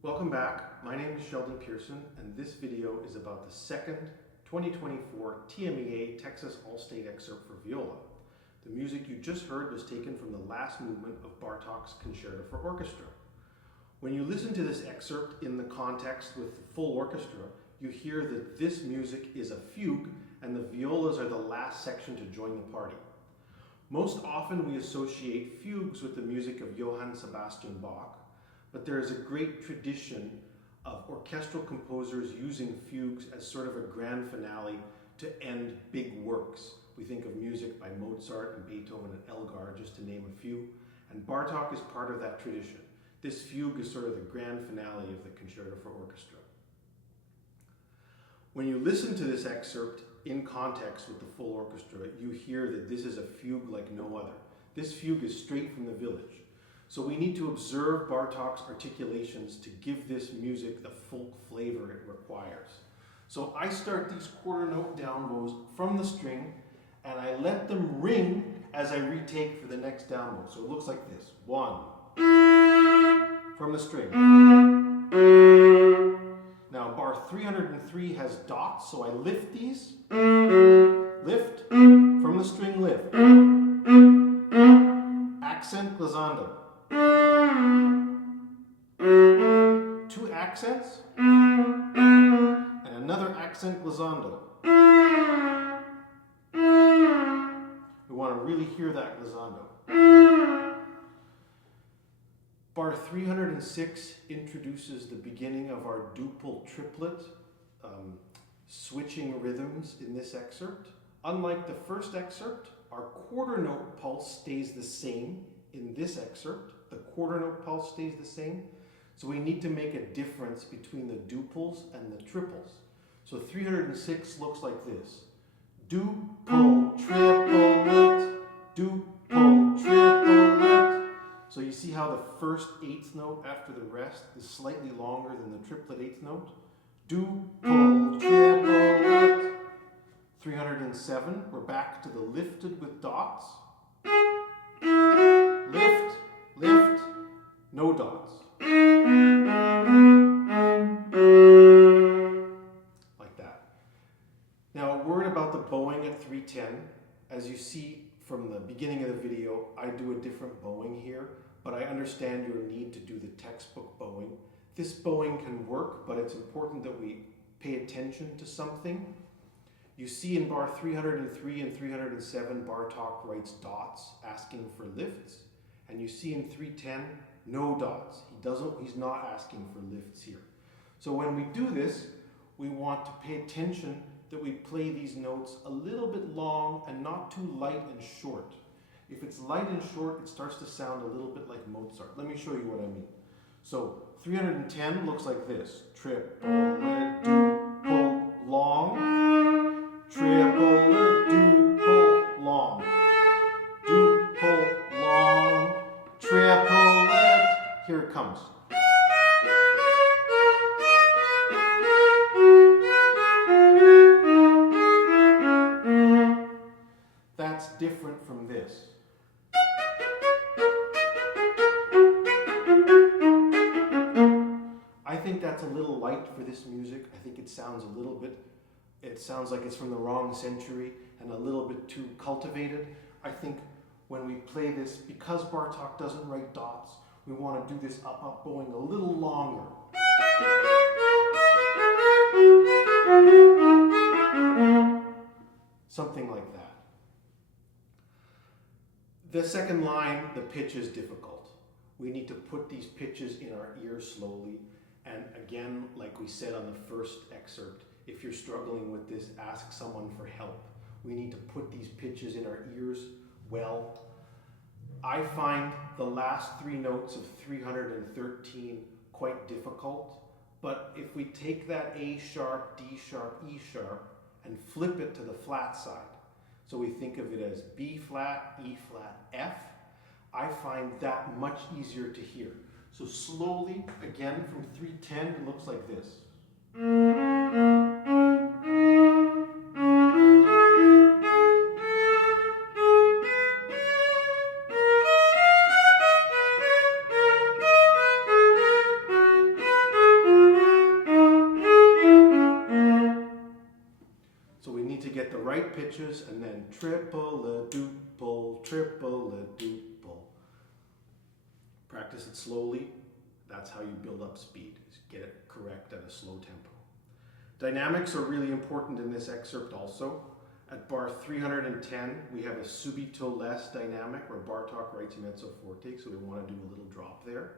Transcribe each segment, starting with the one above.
Welcome back. My name is Sheldon Person, and this video is about the second 2024 TMEA Texas All-State Excerpt for Viola. The music you just heard was taken from the last movement of Bartok's Concerto for Orchestra. When you listen to this excerpt in the context with the full orchestra, you hear that this music is a fugue and the violas are the last section to join the party. Most often we associate fugues with the music of Johann Sebastian Bach, but there is a great tradition of orchestral composers using fugues as sort of a grand finale to end big works. We think of music by Mozart and Beethoven and Elgar, just to name a few, and Bartok is part of that tradition. This fugue is sort of the grand finale of the Concerto for Orchestra. When you listen to this excerpt in context with the full orchestra, you hear that this is a fugue like no other. This fugue is straight from the village. So we need to observe Bartok's articulations to give this music the folk flavor it requires. So I start these quarter note down bows from the string and I let them ring as I retake for the next down bow. So it looks like this. 1, from the string. Now bar 303 has dots, so I lift these. Lift, from the string lift. Accent glissando. 2 accents and another accent glissando. We want to really hear that glissando. Bar 306 introduces the beginning of our duple triplet switching rhythms in this excerpt. Unlike the first excerpt, our quarter note pulse stays the same in this excerpt. The quarter note pulse stays the same. So we need to make a difference between the duples and the triples. So 306 looks like this. Duple, triplet, duple, triplet. So you see how the first eighth note after the rest is slightly longer than the triplet eighth note? Duple, triplet. 307, we're back to the lifted with dots. Lift, lift, no dots. Like that. Now a word about the bowing at 310. As you see from the beginning of the video, I do a different bowing here, but I understand your need to do the textbook bowing. This bowing can work, but it's important that we pay attention to something. You see in bar 303 and 307, Bartok writes dots asking for lifts. And you see in 310, no dots. He's not asking for lifts here. So when we do this, we want to pay attention that we play these notes a little bit long and not too light and short. If it's light and short, it starts to sound a little bit like Mozart. Let me show you what I mean. So 310 looks like this. Triplet, duple, long. Triplet, duple, long. Duple, long. Triplet. Here it comes. That's different from this. I think that's a little light for this music. I think it sounds like it's from the wrong century and a little bit too cultivated. I think when we play this, because Bartok doesn't write dots, we want to do this up bowing a little longer. Something like that. The second line, the pitch is difficult. We need to put these pitches in our ears slowly. And again, like we said on the first excerpt, if you're struggling with this, ask someone for help. We need to put these pitches in our ears well. I find the last three notes of 313 quite difficult, but if we take that A sharp, D sharp, E sharp, and flip it to the flat side, so we think of it as B flat, E flat, F, I find that much easier to hear. So slowly, again from 310, it looks like this. So we need to get the right pitches and then triple-a-duple, triple-a-duple. Practice it slowly. That's how you build up speed, is get it correct at a slow tempo. Dynamics are really important in this excerpt also. At bar 310, we have a subito less dynamic where Bartok writes mezzo forte, so we want to do a little drop there.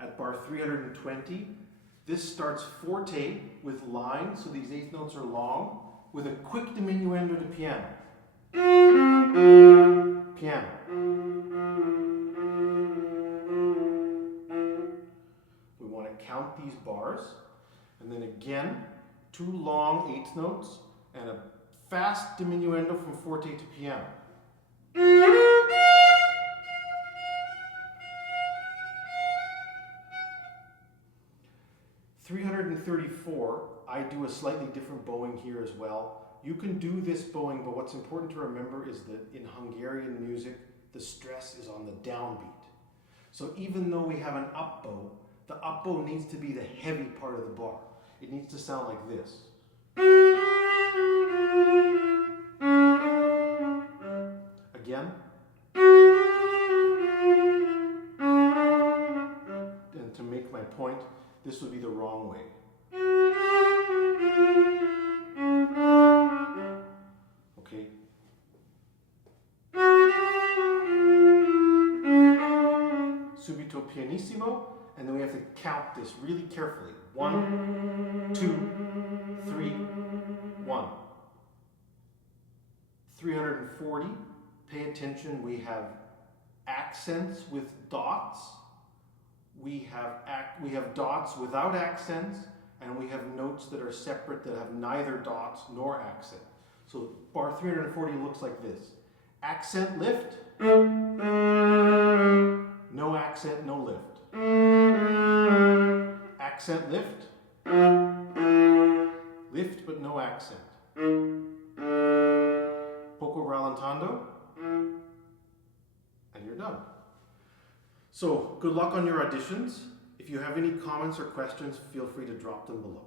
At bar 320, this starts forte with lines, so these eighth notes are long, with a quick diminuendo to piano. Piano. We want to count these bars, and then again, two long eighth notes, and a fast diminuendo from forte to piano. 334, I do a slightly different bowing here as well. You can do this bowing, but what's important to remember is that in Hungarian music, the stress is on the downbeat. So even though we have an up bow, the up bow needs to be the heavy part of the bar. It needs to sound like this. Again. And to make my point, this would be the wrong way. Okay. Subito pianissimo, and then we have to count this really carefully. 1, 2, 3, 1. 340, pay attention, we have accents with dots. We have dots without accents, and we have notes that are separate that have neither dots nor accent. So bar 340 looks like this. Accent lift, no accent, no lift. Accent lift, lift but no accent. Poco rallentando, and you're done. So, good luck on your auditions. If you have any comments or questions, feel free to drop them below.